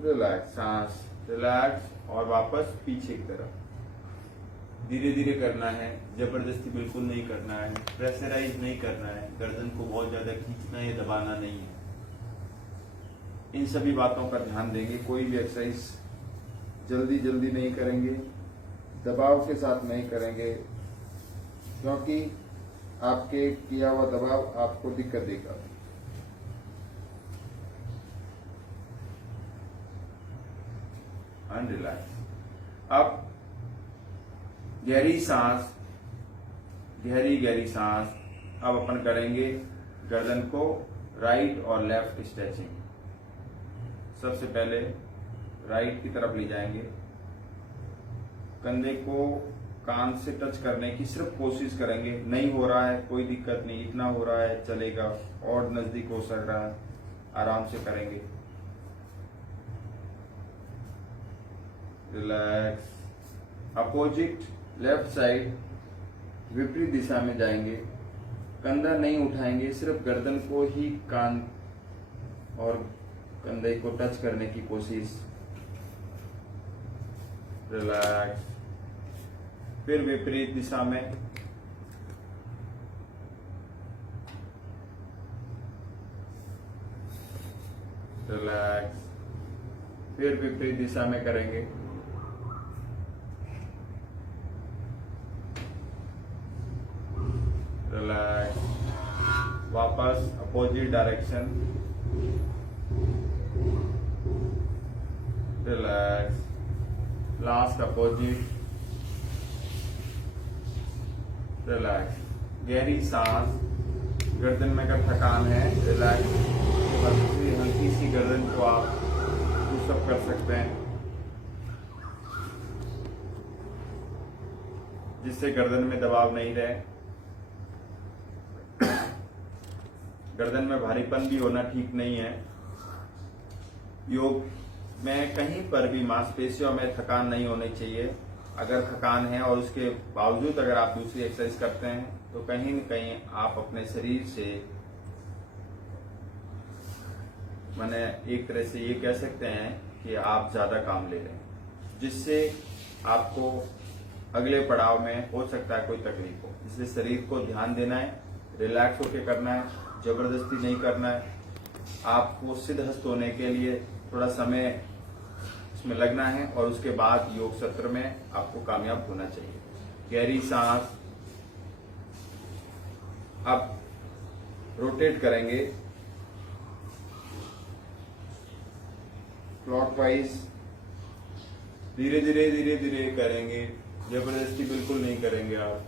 Relax, सांस relax और वापस पीछे की तरफ। धीरे धीरे करना है, जबरदस्ती बिल्कुल नहीं करना है, प्रेशराइज नहीं करना है, गर्दन को बहुत ज्यादा खींचना या दबाना नहीं है। इन सभी बातों का ध्यान देंगे। कोई भी एक्सरसाइज जल्दी जल्दी नहीं करेंगे, दबाव के साथ नहीं करेंगे, क्योंकि आपके किया हुआ दबाव आपको दिक्कत देगा। रिलैक्स। अब गहरी सांस, गहरी सांस। अब अपन करेंगे गर्दन को राइट और लेफ्ट स्ट्रेचिंग। सबसे पहले राइट की तरफ ले जाएंगे, कंधे को कान से टच करने की सिर्फ कोशिश करेंगे। नहीं हो रहा है कोई दिक्कत नहीं, इतना हो रहा है चलेगा, और नजदीक हो सक रहा है, आराम से करेंगे। रिलैक्स। अपोजिट लेफ्ट साइड विपरीत दिशा में जाएंगे, कंधा नहीं उठाएंगे, सिर्फ गर्दन को ही कान और कंधे को टच करने की कोशिश। रिलैक्स। फिर विपरीत दिशा में, रिलैक्स। फिर विपरीत दिशा में करेंगे। रिलैक्स। वापस opposite direction. Relax. Last opposite. Relax. गहरी सांस। गर्दन में अगर थकान है, रिलैक्स, हल्की सी गर्दन को आप पुशअप कर सकते हैं, जिससे गर्दन में दबाव नहीं रहे। गर्दन में भारीपन भी होना ठीक नहीं है। योग में कहीं पर भी मांसपेशियों में थकान नहीं होनी चाहिए। अगर थकान है और उसके बावजूद अगर आप दूसरी एक्सरसाइज करते हैं तो कहीं न कहीं आप अपने शरीर से, माने एक तरह से ये कह सकते हैं कि आप ज्यादा काम ले रहे हैं, जिससे आपको अगले पड़ाव में हो सकता है कोई तकलीफ हो। इसलिए शरीर को ध्यान देना है, रिलैक्स होकर करना है, जबरदस्ती नहीं करना है। आपको सिद्धहस्त होने के लिए थोड़ा समय इसमें लगना है और उसके बाद योग सत्र में आपको कामयाब होना चाहिए। गहरी सांस। अब रोटेट करेंगे क्लॉकवाइज। धीरे धीरे करेंगे, जबरदस्ती बिल्कुल नहीं करेंगे आप।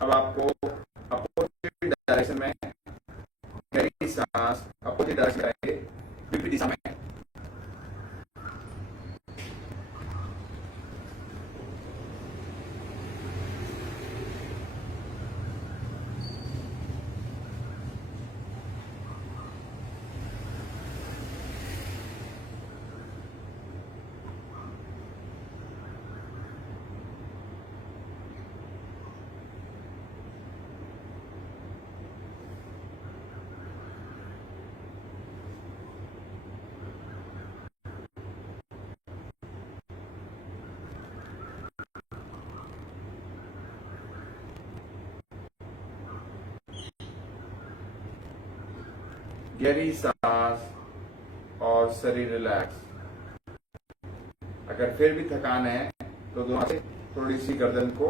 अब आपको अपोजिट डायरेक्शन में गहरी सांस, अपोजिट डायरेक्शन करेंगे, विपरीत दिशा में। गहरी सांस और शरीर रिलैक्स। अगर फिर भी थकान है तो दोनों से थोड़ी सी गर्दन को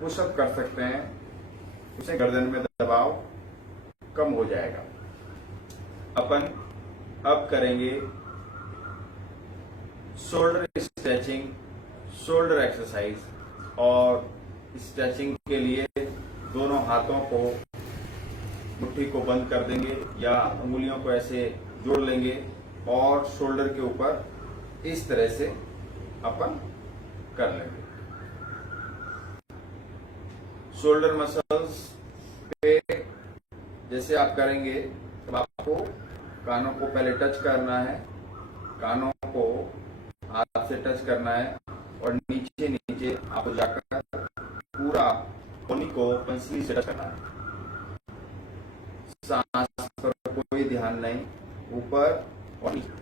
पुशअप कर सकते हैं, उससे गर्दन में दबाव कम हो जाएगा। अपन अब करेंगे शोल्डर स्ट्रेचिंग। Shoulder exercise. और स्ट्रेचिंग के लिए दोनों हाथों को, मुट्ठी को बंद कर देंगे या उंगलियों को ऐसे जोड़ लेंगे और शोल्डर के ऊपर इस तरह से अपन कर लेंगे। शोल्डर मसल्स पे जैसे आप करेंगे तो आपको कानों को पहले टच करना है, कानों को हाथ से टच करना है और नीचे नीचे आपको जाकर पूरा कोनी को पेंसिल से टच करना है। सांस पर कोई ध्यान नहीं, ऊपर और नीचे।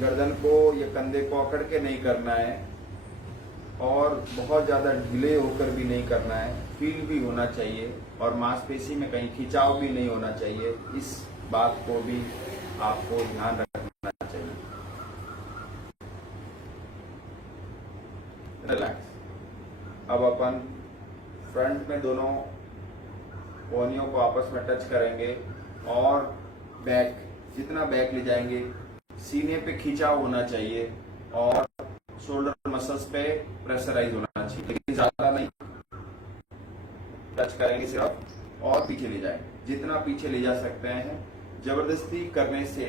गर्दन को या कंधे को अकड़ के नहीं करना है और बहुत ज्यादा ढीले होकर भी नहीं करना है, फील भी होना चाहिए और मांसपेशी में कहीं खिंचाव भी नहीं होना चाहिए। इस बात को भी आपको ध्यान रखना चाहिए। रिलैक्स। अब अपन फ्रंट में दोनों कोहनियों को आपस में टच करेंगे और बैक, जितना बैक ले जाएंगे सीने पे खिंचाव होना चाहिए और शोल्डर मसल्स पे प्रेशराइज होना चाहिए, लेकिन ज्यादा नहीं। टच करेंगे सिर्फ और पीछे ले जाएंगे, जितना पीछे ले जा सकते हैं। जबरदस्ती करने से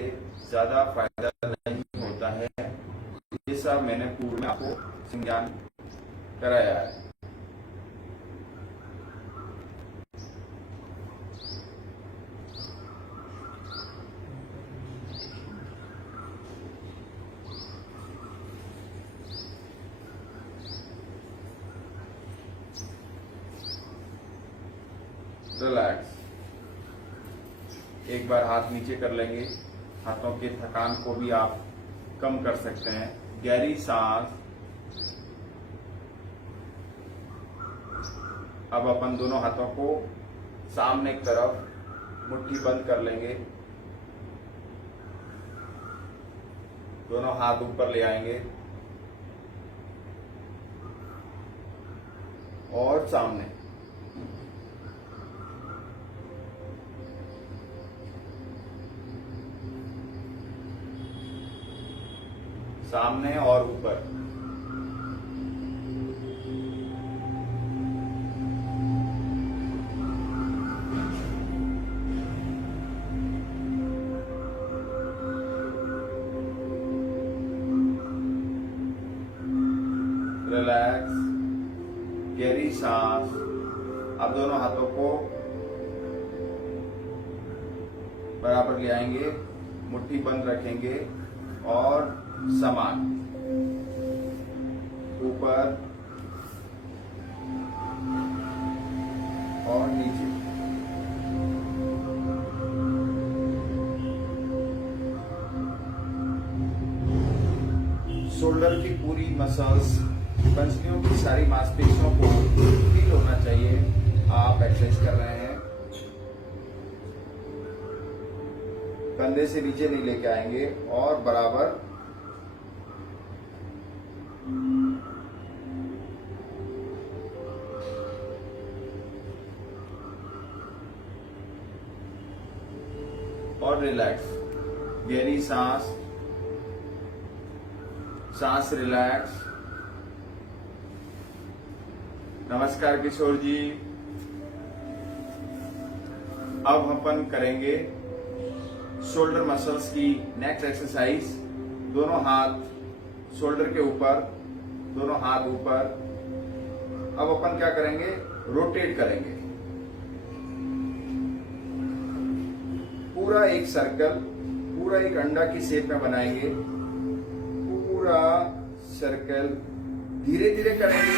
ज्यादा फायदा नहीं होता है। ये सब मैंने पूर्व में आपको संज्ञान कराया है। रिलैक्स। एक बार हाथ नीचे कर लेंगे, हाथों के थकान को भी आप कम कर सकते हैं। गहरी सांस। अब अपन दोनों हाथों को सामने की तरफ मुट्ठी बंद कर लेंगे, दोनों हाथ ऊपर ले आएंगे और सामने। सामने और ऊपर। रिलैक्स। गहरी सांस। अब दोनों हाथों को बराबर ले आएंगे, मुट्ठी बंद रखेंगे और समान ऊपर और नीचे। शोल्डर की पूरी मसल्स, पंचलियों की सारी मांसपेशियों को फील होना चाहिए। आप एक्सरसाइज कर रहे हैं, कंधे से नीचे नहीं लेके आएंगे और बराबर और रिलैक्स। गहरी सांस, सांस रिलैक्स। नमस्कार किशोर जी। अब अपन करेंगे शोल्डर मसल्स की नेक्स्ट एक्सरसाइज। दोनों हाथ शोल्डर के ऊपर, दोनों हाथ ऊपर। अब अपन क्या करेंगे, रोटेट करेंगे पूरा एक सर्कल, पूरा एक अंडा की शेप में बनाएंगे। पूरा सर्कल धीरे धीरे करेंगे।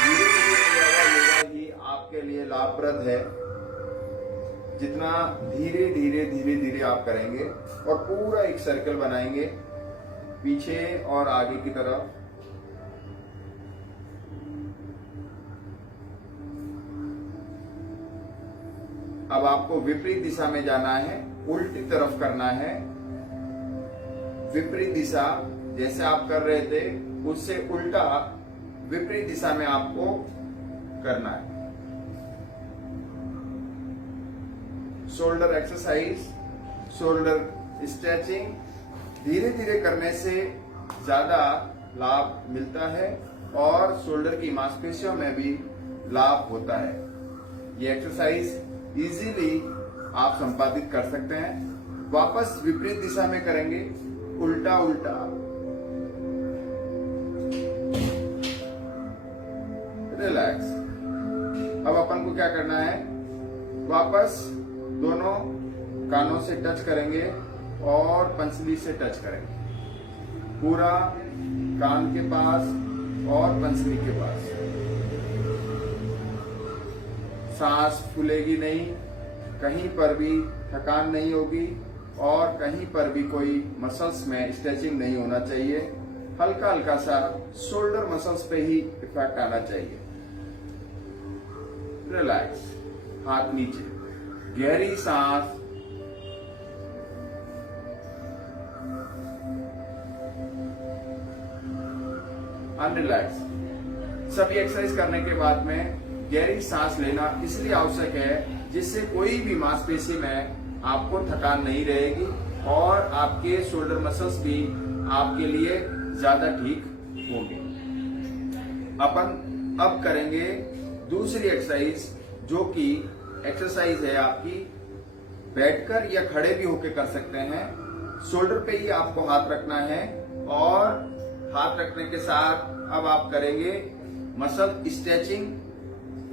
धीरे धीरे योगा ही आपके लिए लाभप्रद है। जितना धीरे धीरे धीरे धीरे आप करेंगे और पूरा एक सर्कल बनाएंगे पीछे और आगे की तरफ। अब आपको विपरीत दिशा में जाना है, उल्टी तरफ करना है। विपरीत दिशा जैसे आप कर रहे थे उससे उल्टा विपरीत दिशा में आपको करना है। शोल्डर एक्सरसाइज, शोल्डर स्ट्रेचिंग धीरे धीरे करने से ज्यादा लाभ मिलता है और शोल्डर की मांसपेशियों में भी लाभ होता है। ये एक्सरसाइज इजीली आप संपादित कर सकते हैं। वापस विपरीत दिशा में करेंगे, उल्टा उल्टा, रिलैक्स। अब अपन को क्या करना है, वापस दोनों कानों से टच करेंगे और पंसली से टच करेंगे, पूरा कान के पास और पंसली के पास। सांस फूलेगी नहीं, कहीं पर भी थकान नहीं होगी और कहीं पर भी कोई मसल्स में स्ट्रेचिंग नहीं होना चाहिए। हल्का हल्का सा शोल्डर मसल्स पे ही इफेक्ट आना चाहिए। रिलैक्स, हाथ नीचे, गहरी सांस, अनरिलैक्स। सभी एक्सरसाइज करने के बाद में गहरी सांस लेना इसलिए आवश्यक है जिससे कोई भी मांसपेशी में आपको थकान नहीं रहेगी और आपके शोल्डर मसल्स भी आपके लिए ज्यादा ठीक होंगे। अपन अब करेंगे दूसरी एक्सरसाइज, जो कि एक्सरसाइज है आपकी बैठकर या खड़े भी होकर कर सकते हैं। शोल्डर पे ही आपको हाथ रखना है और हाथ रखने के साथ अब आप करेंगे मसल स्ट्रेचिंग।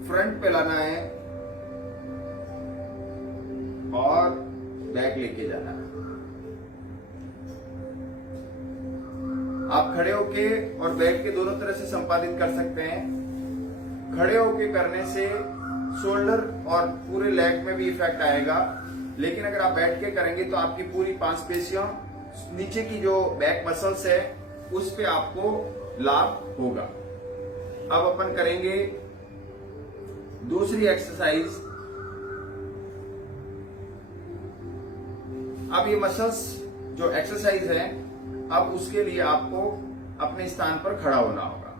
फ्रंट पे लाना है और बैक लेके जाना है। आप खड़े होके और बैठ के दोनों तरह से संपादित कर सकते हैं। खड़े होके करने से शोल्डर और पूरे लेग में भी इफेक्ट आएगा, लेकिन अगर आप बैठ के करेंगे तो आपकी पूरी मांसपेशियों, नीचे की जो बैक मसल्स है उस पे आपको लाभ होगा। अब अपन करेंगे दूसरी एक्सरसाइज। अब ये मसल्स जो एक्सरसाइज है, अब उसके लिए आपको अपने स्थान पर खड़ा होना होगा।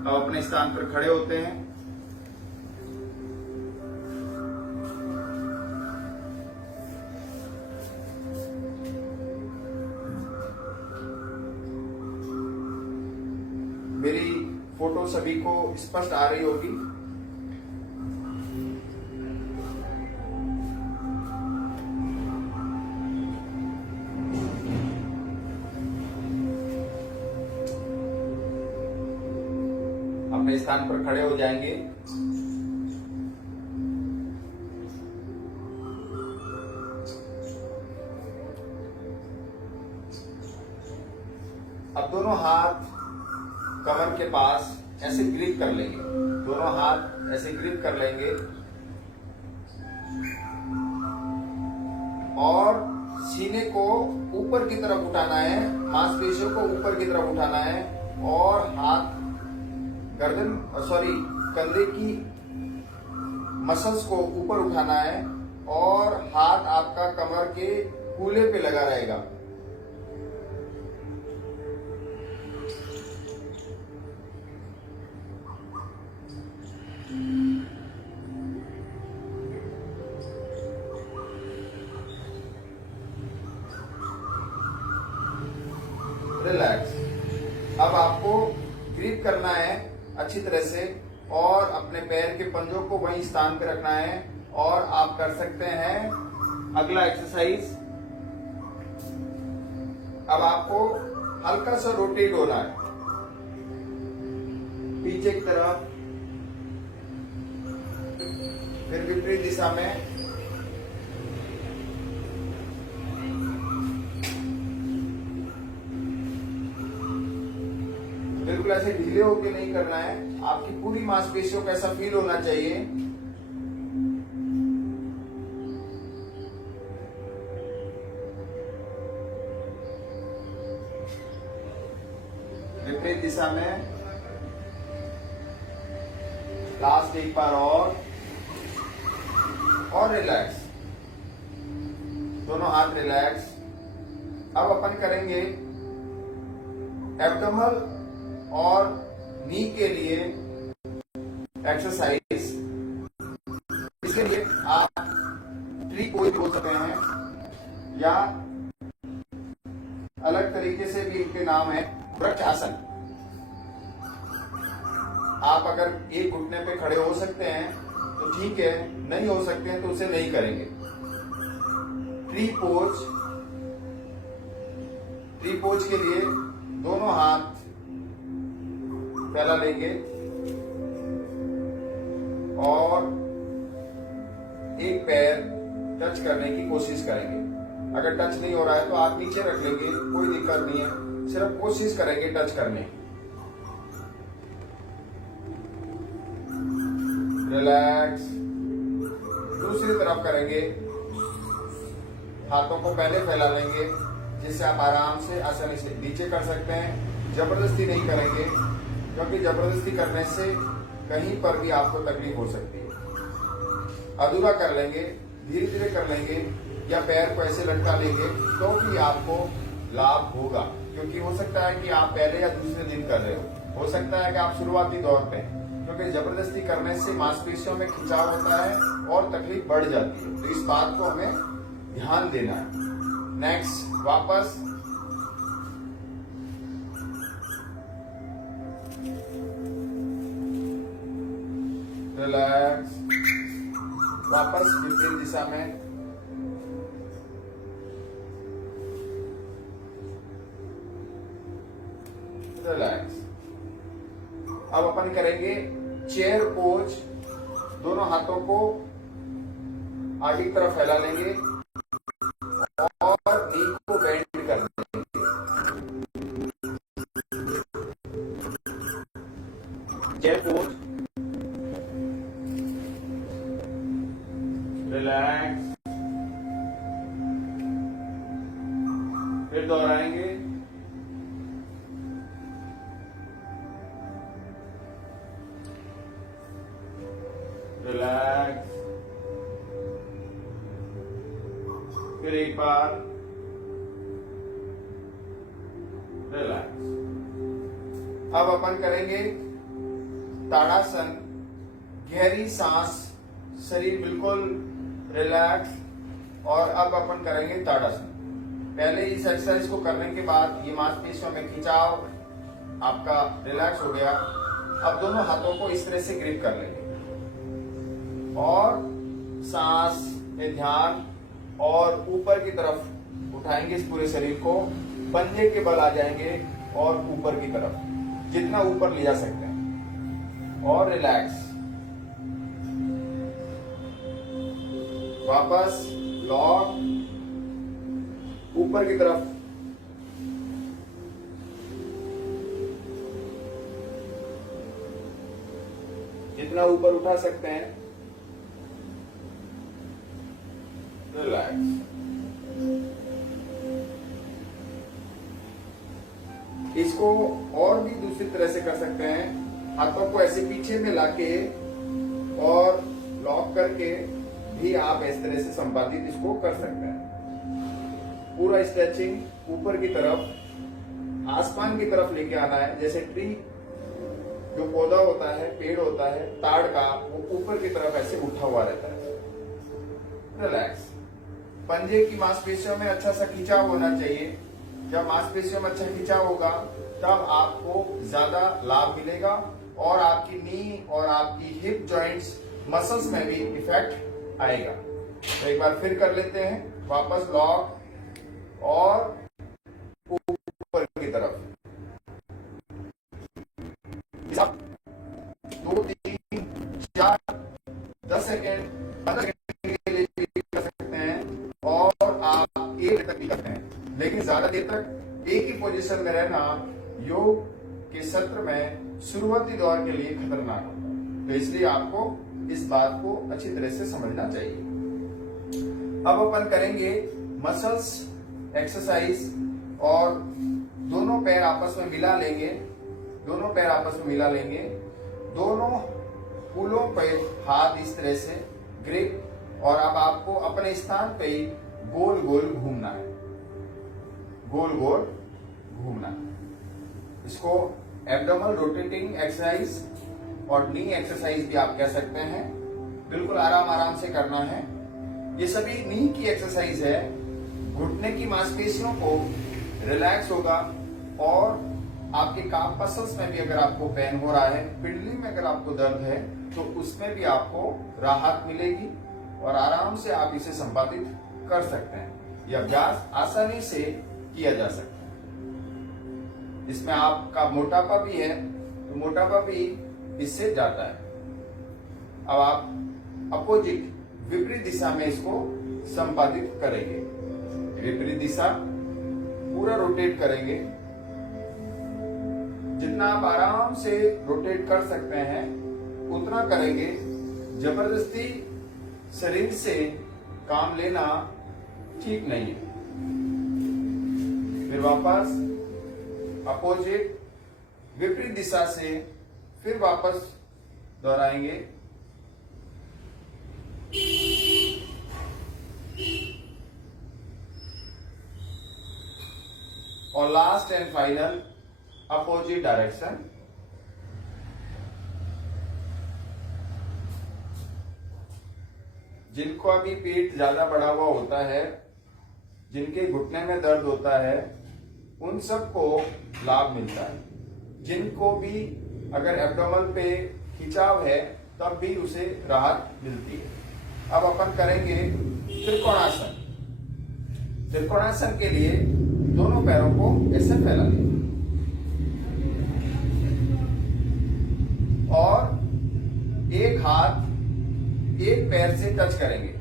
अब अपने स्थान पर खड़े होते हैं, मेरी फोटो सभी को स्पष्ट आ रही होगी। अपने स्थान पर खड़े हो जाएंगे। अब दोनों हाथ कमर के पास ऐसे ग्रिप कर लेंगे, दोनों हाथ ऐसे ग्रिप कर लेंगे और सीने को ऊपर की तरफ उठाना है, मांसपेशियों को ऊपर की तरफ उठाना है और हाथ कंधे की मसल्स को ऊपर उठाना है और हाथ आपका कमर के कूल्हे पे लगा रहेगा। रिलैक्स। अब आपको ग्रिप करना है अच्छी तरह से और अपने पैर के पंजों को वही स्थान पे रखना है और आप कर सकते हैं अगला एक्सरसाइज। अब आपको हल्का सा रोटेट होना है पीछे की तरफ, फिर विपरीत दिशा में, बिल्कुल ऐसे ढीले होके नहीं करना है। आपकी पूरी मांसपेशियों का ऐसा फील होना चाहिए। विपरीत दिशा में लास्ट एक बार और रिलैक्स, दोनों हाथ रिलैक्स। अब अपन करेंगे एब्डोमिनल और नी के लिए एक्सरसाइज। इसके लिए आप ट्री पोज बोल सकते हैं या अलग तरीके से भी इनके नाम है वृक्षासन। आप अगर एक घुटने पे खड़े हो सकते हैं तो ठीक है, नहीं हो सकते हैं तो उसे नहीं करेंगे। ट्री पोज के लिए दोनों हाथ फैला लेंगे और एक पैर टच करने की कोशिश करेंगे। अगर टच नहीं हो रहा है तो आप नीचे रख लेंगे, कोई दिक्कत नहीं है, सिर्फ कोशिश करेंगे टच करने की। रिलैक्स। दूसरी तरफ करेंगे, हाथों को पहले फैला लेंगे जिससे आप आराम से आसानी से नीचे कर सकते हैं। जबरदस्ती नहीं करेंगे क्योंकि जबरदस्ती करने से कहीं पर भी आपको तकलीफ हो सकती है। अधूरा कर लेंगे, धीरे धीरे कर लेंगे या पैर को ऐसे लटका लेंगे तो भी आपको लाभ होगा, क्योंकि हो सकता है कि आप पहले या दूसरे दिन कर रहे हो सकता है कि आप शुरुआती दौर पे, क्योंकि जबरदस्ती करने से मांसपेशियों में खिंचाव होता है और तकलीफ बढ़ जाती है। तो इस बात को हमें ध्यान देना है। नेक्स्ट, वापस रिलैक्स, वापस विपरीत दिशा में। रिलैक्स। अब अपन करेंगे चेयर पोज। दोनों हाथों को आगे की तरफ फैला लेंगे और नी को बेंड कर देंगे। Chair pose. रिलैक्स। फिर दोहराएंगे। रिलैक्स। फिर एक बार रिलैक्स। अब अपन करेंगे ताड़ासन। गहरी सांस, शरीर बिल्कुल रिलैक्स। और अब अपन करेंगे ताड़ासन। पहले इस एक्सरसाइज को करने के बाद ये मांसपेशियों में खिंचाव आपका रिलैक्स हो गया। अब दोनों हाथों को इस तरह से ग्रिप कर लेंगे और सांस में ध्यान और ऊपर की तरफ उठाएंगे इस पूरे शरीर को। पंजे के बल आ जाएंगे और ऊपर की तरफ जितना ऊपर ले जा सकते हैं और रिलैक्स। वापस लॉक, ऊपर की तरफ। जितना ऊपर उठा सकते हैं। रिलैक्स। इसको और भी दूसरी तरह से कर सकते हैं। हाथों को ऐसे पीछे में लाके और लॉक करके भी आप इस तरह से संपादित इसको कर सकते हैं। पूरा स्ट्रेचिंग ऊपर की तरफ, आसमान की तरफ लेके आना है। जैसे ट्री जो पौधा होता है, पेड़ होता है ताड़ का, वो ऊपर की तरफ ऐसे उठा हुआ रहता है। रिलैक्स। पंजे की मांसपेशियों में अच्छा सा खिंचाव होना चाहिए। जब मांसपेशियों में अच्छा खिंचाव होगा तब आपको ज्यादा लाभ मिलेगा और आपकी नी और आपकी हिप जॉइंट्स मसल्स में भी इफेक्ट आएगा। तो एक बार फिर कर लेते हैं। वापस लॉक और ऊपर की तरफ। 2 3 4 10 सेकेंड 15 सेकेंड के लिए भी कर सकते हैं और आप एक तक भी करते हैं, लेकिन ज्यादा देर तक एक ही पोजीशन में रहना योग के सत्र में शुरुआती दौर के लिए खतरनाक होता है। तो इसलिए आपको इस बात को अच्छी तरह से समझना चाहिए। अब अपन करेंगे मसल्स एक्सरसाइज और दोनों पैर आपस में मिला लेंगे। दोनों पुलों पे हाथ इस तरह से ग्रिप और अब आपको अपने स्थान पे ही गोल गोल घूमना है। इसको एब्डोमिनल रोटेटिंग एक्सरसाइज और नी एक्सरसाइज भी आप कह सकते हैं। बिल्कुल आराम से करना है। ये सभी नी की एक्सरसाइज है। घुटने की मांसपेशियों को रिलैक्स होगा और आपके काफ मसल्स में भी अगर आपको पेन हो रहा है, पिंडली में अगर आपको दर्द है, तो उसमें भी आपको राहत मिलेगी और आराम से आप इसे संपादित कर सकते हैं। यह अभ्यास आसानी से किया जा सकता है। इसमें आपका मोटापा भी है, तो मोटापा भी इससे जाता है। अब आप अपोजिट विपरीत दिशा में इसको संपादित करेंगे। विपरीत दिशा पूरा रोटेट करेंगे। जितना आप आराम से रोटेट कर सकते हैं उतना करेंगे। जबरदस्ती शरीर से काम लेना ठीक नहीं है। फिर वापस अपोजिट विपरीत दिशा से फिर वापस दोहराएंगे। और last and final opposite direction. जिनको अभी पेट ज्यादा बढ़ा हुआ होता है, जिनके घुटने में दर्द होता है, उन सबको लाभ मिलता है। जिनको भी अगर एब्डोमेन पे खिंचाव है तब भी उसे राहत मिलती है। अब अपन करेंगे त्रिकोणासन। त्रिकोणासन के लिए दोनों पैरों को ऐसे फैला लें और एक हाथ एक पैर से टच करेंगे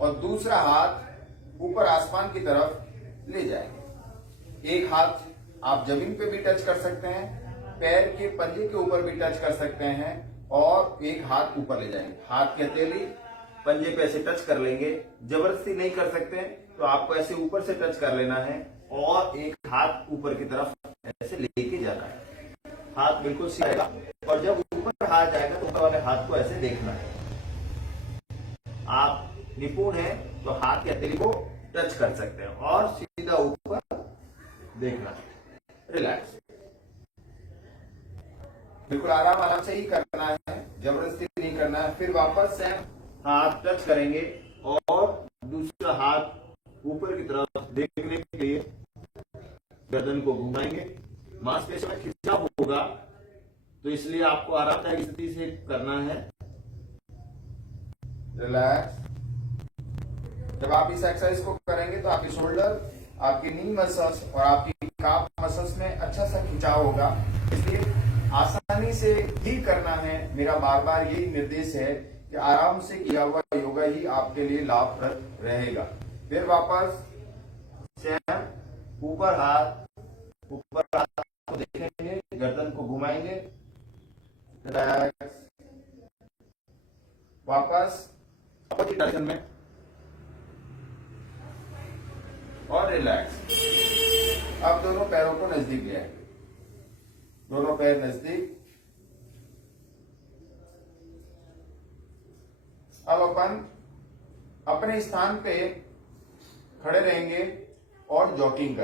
और दूसरा हाथ ऊपर आसमान की तरफ ले जाएंगे। एक हाथ आप जमीन पे भी टच कर सकते हैं, पैर के पंजे के ऊपर भी टच कर सकते हैं और एक हाथ ऊपर ले जाएंगे। हाथ की हथेली पंजे पे ऐसे टच कर लेंगे। जबरदस्ती नहीं कर सकते, तो आपको ऐसे ऊपर से टच कर लेना है और एक हाथ ऊपर की तरफ ऐसे लेके जाना है। हाथ बिल्कुल सीधा आएगा और जब ऊपर हाथ जाएगा तो ऊपर वाले हाथ को ऐसे देखना है। आप निपुण हैं तो हाथ की हथेली को टच कर सकते हैं और सीधा ऊपर देखना है। रिलैक्स, बिल्कुल आराम से ही करना है, जबरदस्ती नहीं करना है। फिर वापस से हाथ टच करेंगे और दूसरा हाथ ऊपर की तरफ देखने के लिए गर्दन को घुमाएंगे। मांसपेशियों में खिंचाव होगा तो इसलिए आपको आरामदायक स्थिति से करना है। रिलैक्स। जब आप इस एक्सरसाइज को करेंगे तो आपकी शोल्डर, आपकी नी मसल्स और आपकी काफ मसल्स में अच्छा सा खिंचाव होगा। इसलिए आसानी से ही करना है। मेरा बार बार यही निर्देश है कि आराम से किया हुआ योगा ही आपके लिए लाभप्रद रहेगा। फिर वापस ऊपर हाथ को देखेंगे, गर्दन को घुमाएंगे। रिलैक्स। वापस अपोजिट डायरेक्शन में और रिलैक्स। अब दोनों पैरों को नजदीक ले आएंगे। दोनों पैर नजदीक। अब अपन अपने स्थान पे खड़े रहेंगे और जॉगिंग करेंगे।